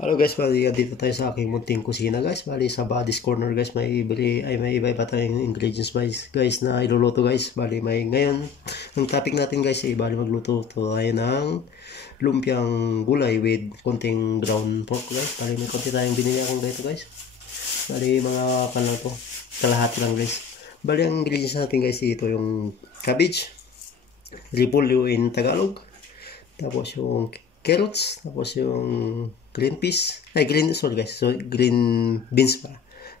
Hello guys, bali dito tayo sa aking munting kusina guys. Bali sa Buddy's Corner guys, may iba-iba tayong ingredients guys na iluluto guys. Bali ngayon, ang topic natin guys ay bali magluto tayo ng lumpiang gulay with konting ground pork guys. Bali may konti tayong binili akong dito guys. Bali mga to, kalahati lang guys. Bali ang ingredients natin guys dito yung cabbage, repolyo in Tagalog, tapos yung carrots, tapos yung green peas, green beans pa.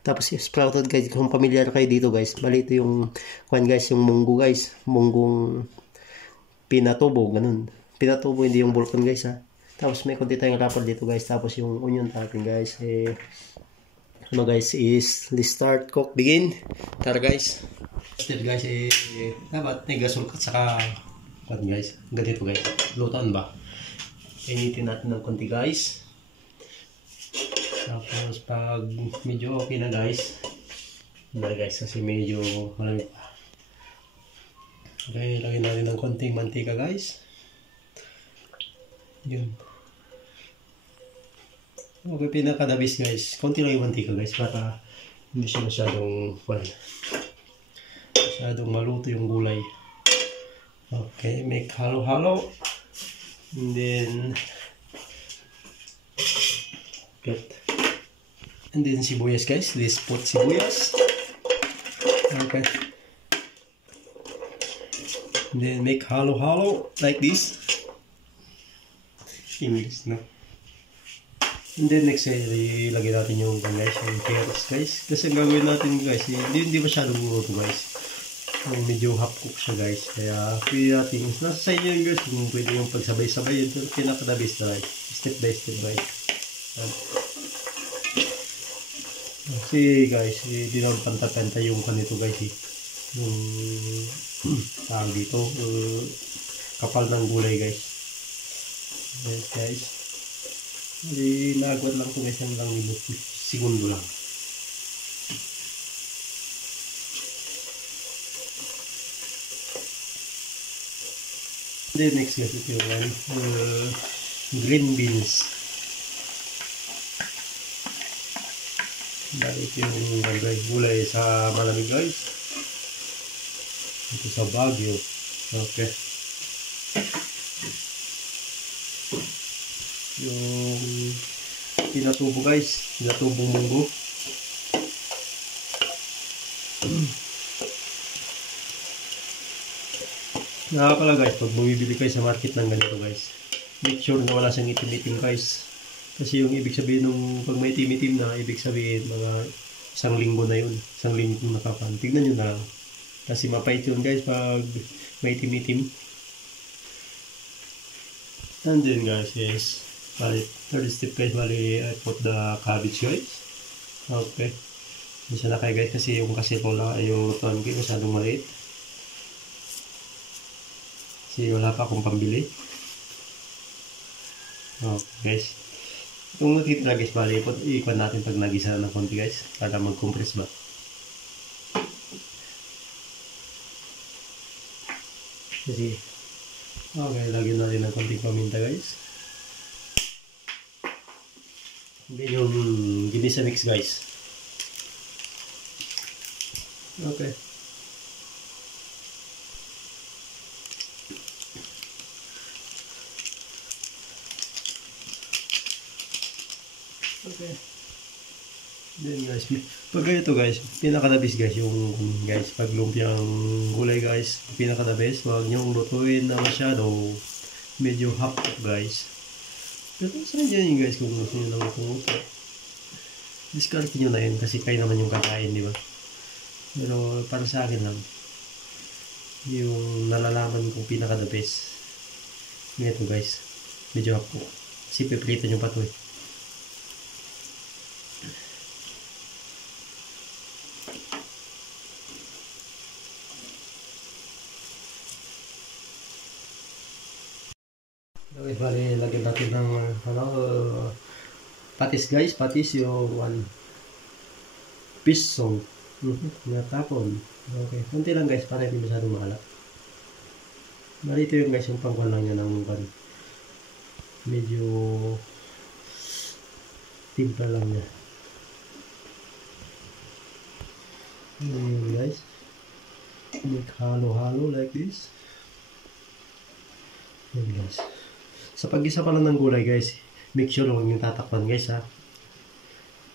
Tapos yung sprouted guys, kung familiar kayo dito guys, bali ito yung guys, yung munggo guys, munggong pinatubo, ganun. Pinatubo, hindi yung bulkan guys ha. Tapos may konti tayong wrapper dito guys, tapos yung onion natin guys, ano guys is, let's start cook, begin. Tara guys. Still guys, dapat may gasol at saka, guys, ganito guys, lutan ba? Initin natin ng konti guys. Tapos pag medyo okay na guys, kasi medyo malamig pa. Okay, lagyan natin ng konting mantika guys. Yun. Okay, pinakadabis guys, konti lang yung mantika guys para hindi siya masyadong maluto yung gulay. Okay, make halo-halo. And then sibuyas guys, let's put sibuyas. Okay, and then make halo like this. English no. And then next ilagay natin yung guys, yung carrots guys, kasi ang gagawin natin guys, hindi masyadong luto guys, medyo half cook siya guys, kaya pwede natin, nasa sa inyo yun guys kung pwede yung pagsabay-sabay yun, pero pinakadabis na step by step guys. Kasi guys, hindi naman panta-panta yung kanito guys yung tawag dito, kapal ng gulay guys. Yes guys, hindi nagwat lang ito guys, yung lang segundo lang. Then next guys, ito yung green beans. Dahil ito yung gulay sa malamig guys, ito sa Baguio. Okay, yung pinatubo guys, pinatubong munggo. Pala guys, pag bumibili kayo sa market ng ganito guys, make sure na wala siyang itim-itim guys. Kasi yung ibig sabihin nung pag may itim-itim na, ibig sabihin mga isang linggo na yun. Isang linggo nakapan. Tignan nyo na lang. Kasi mapait yun guys pag may itim-itim. And then guys, yes. Third step guys, I put the cabbage guys. Okay. Hindi siya nakay guys kasi yung kasikola ay yung lutuan ko masyadong maliit. Kasi wala pa akong pambili. Okay guys. Kung nakita guys, bali ikon natin pag nagisa ng konti guys para mag-compress ba. Kasi okay, lagyan natin ng konting paminta guys. Hindi yung ginisa mix guys. Okay. Okay. Then guys, pag ganito guys, pinakadabis guys yung guys, pag lumpiang gulay guys, pinakadabis, huwag nyo lutuin na masyado, medyo half guys. Pero sa inyo yun guys, kung gusto nyo lang luto, discard nyo na yun kasi kayo naman yung kakain, di ba? Pero para sa akin lang, yung nalalaman kong pinakadabis, ganito guys, medyo half ko, kasi pipilitan nyo pa to eh. Okay, bali lagyan natin ng patis guys, patis yung 1 piece salt. Natapon. Okay, konti lang guys para hindi masyadong maalat. Bali ito yung guys yung pangkuhan lang niya ng medyo timpla lang niya. Ayan guys. Halo-halo like this. Ayan guys. Sa pag-isa pa lang ng gulay guys, make sure huwag yung tatakpan guys ha.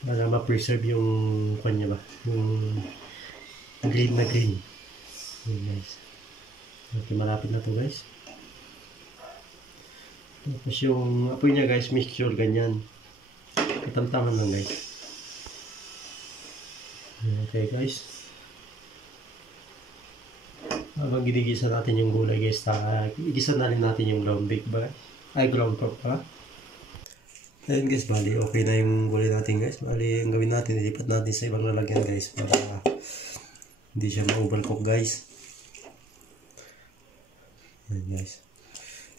Para ma-preserve yung kanya ba, yung green na green. Ayan guys. Okay, malapit na to guys. Tapos yung apoy niya guys, make sure ganyan. Katamtaman lang guys. Okay guys. Habang ginigisa natin yung gulay guys, igisa na rin natin yung ground beef ba? Ay, ground pork pala. Ayun guys, bali okay na yung gulay natin guys. Bali, ang gawin natin, ilipat natin sa ibang lalagyan guys para hindi siya ma-overcook guys. Ayun guys.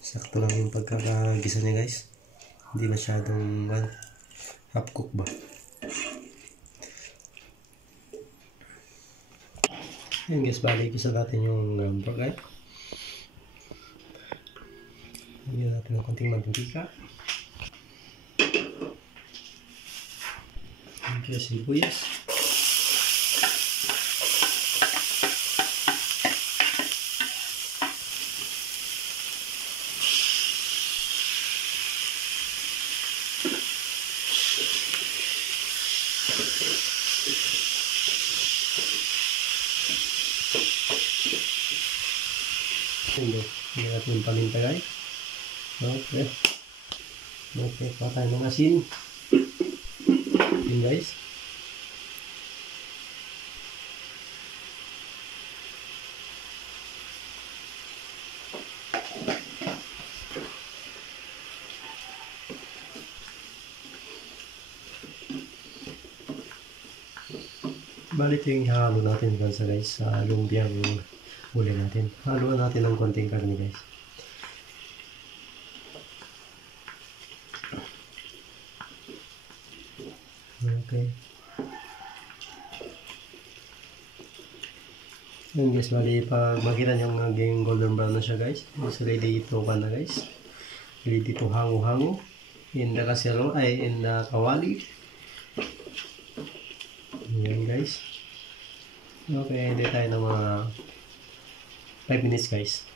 Sakto lang yung pagkakagisa niya guys. Hindi masyadong half cook ba. Ayun guys, bali gisa natin yung ground pork guys. Lagyan natin ng konting mantika. Okay, sibuyas. Hindi natin yung paminta guys. Okay. Okay, pa tayo ng asin. Yun guys. Bali ito yung ihalo natin guys sa lumpiang huli natin. Haluan natin ng konting karne guys. Okay. Yun guys, bali pag makita nyo maging golden brown na siya guys, is ready ito pa na guys. Ready to hango-hango in the kasero ay in the kawali. Yan guys. Okay, hindi tayo ng mga 5 minutes guys.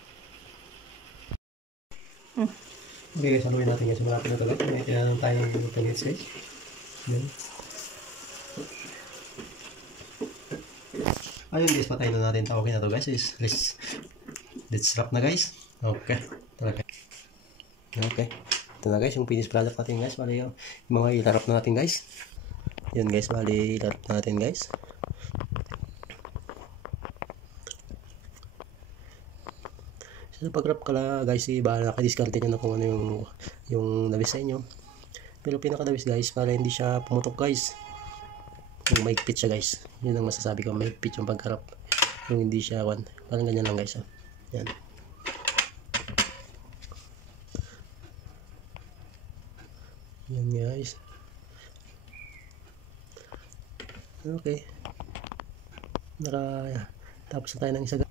Okay guys, haluin natin guys. Malapit na ito guys. May kailangan tayo ng 5 minutes guys. Yan. Ayun guys, patayin na natin. Okay na to guys. Let's wrap na guys. Okay. Talaga. Okay. Ito na guys, yung finished product natin guys. Bali yung mga ilarap na natin guys. Yan guys, bali ilarap na natin guys. Sa pag-wrap kala guys, bahala ka discard nyo na kung ano yung nabis sa inyo. Pero pinaka-nabis guys, para hindi siya pumutok guys. Yung maigpit siya guys. Yun ang masasabi ko, maigpit yung pagkarap. Yung hindi siya parang ganyan lang guys. Yan. Yan guys. Okay. Tapos na tayo ng isa guys.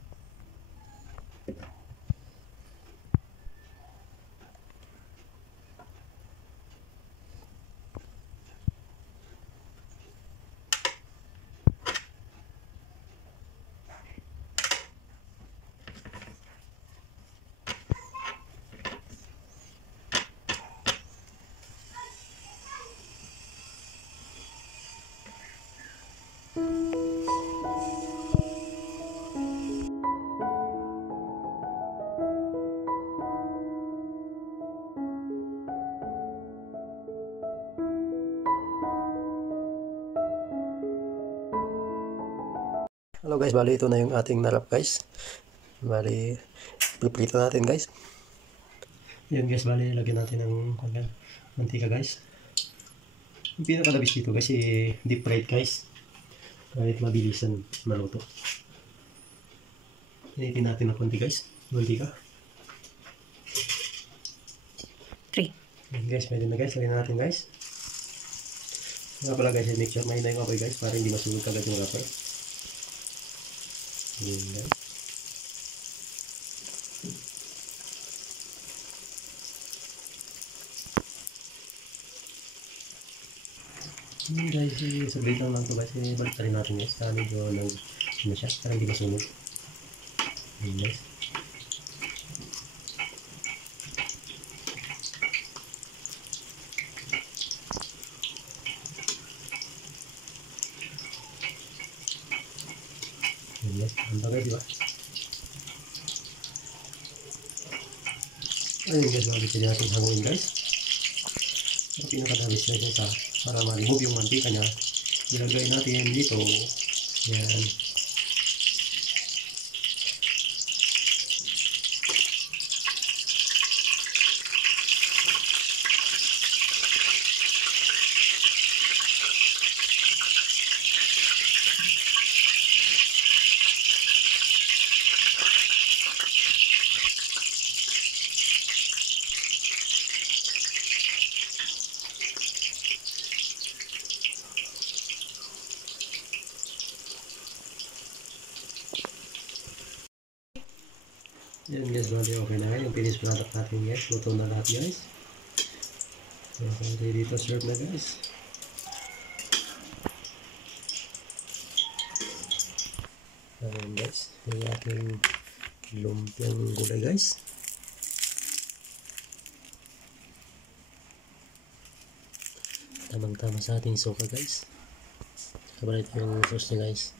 Hello guys, bali ito na yung ating narap guys. Bali, piprito natin guys. Yan guys, bali lagyan natin ng mantika guys. Yung pinakadabis dito guys, deep fried guys. Kahit mabilisan maluto. Initin natin ng konti guys, mantika. 3. Yan guys, pwede na guys, lagyan natin guys. Nga pala guys, make sure mahina yung apoy guys para hindi masunog kagad yung wrapper. Yan guys. Guys, sabay lang to guys. Balik rin natin guys. Medyo ano siya, parang hindi masunog. Guys. Guys, ang bagay diba? Ayun guys, mabit natin hanguin guys. Pinakadabis na guys para ma-remove yung mantika niya. Ilagay natin dito. Yan. Yan guys, bali okay na nga yung finished product natin guys. Luto na lahat guys. So, ready to serve na guys. Ayan guys, yung ating lumpiang gulay guys. Tamang-tama sa ating soka guys. Kabalit yung sauce niya guys.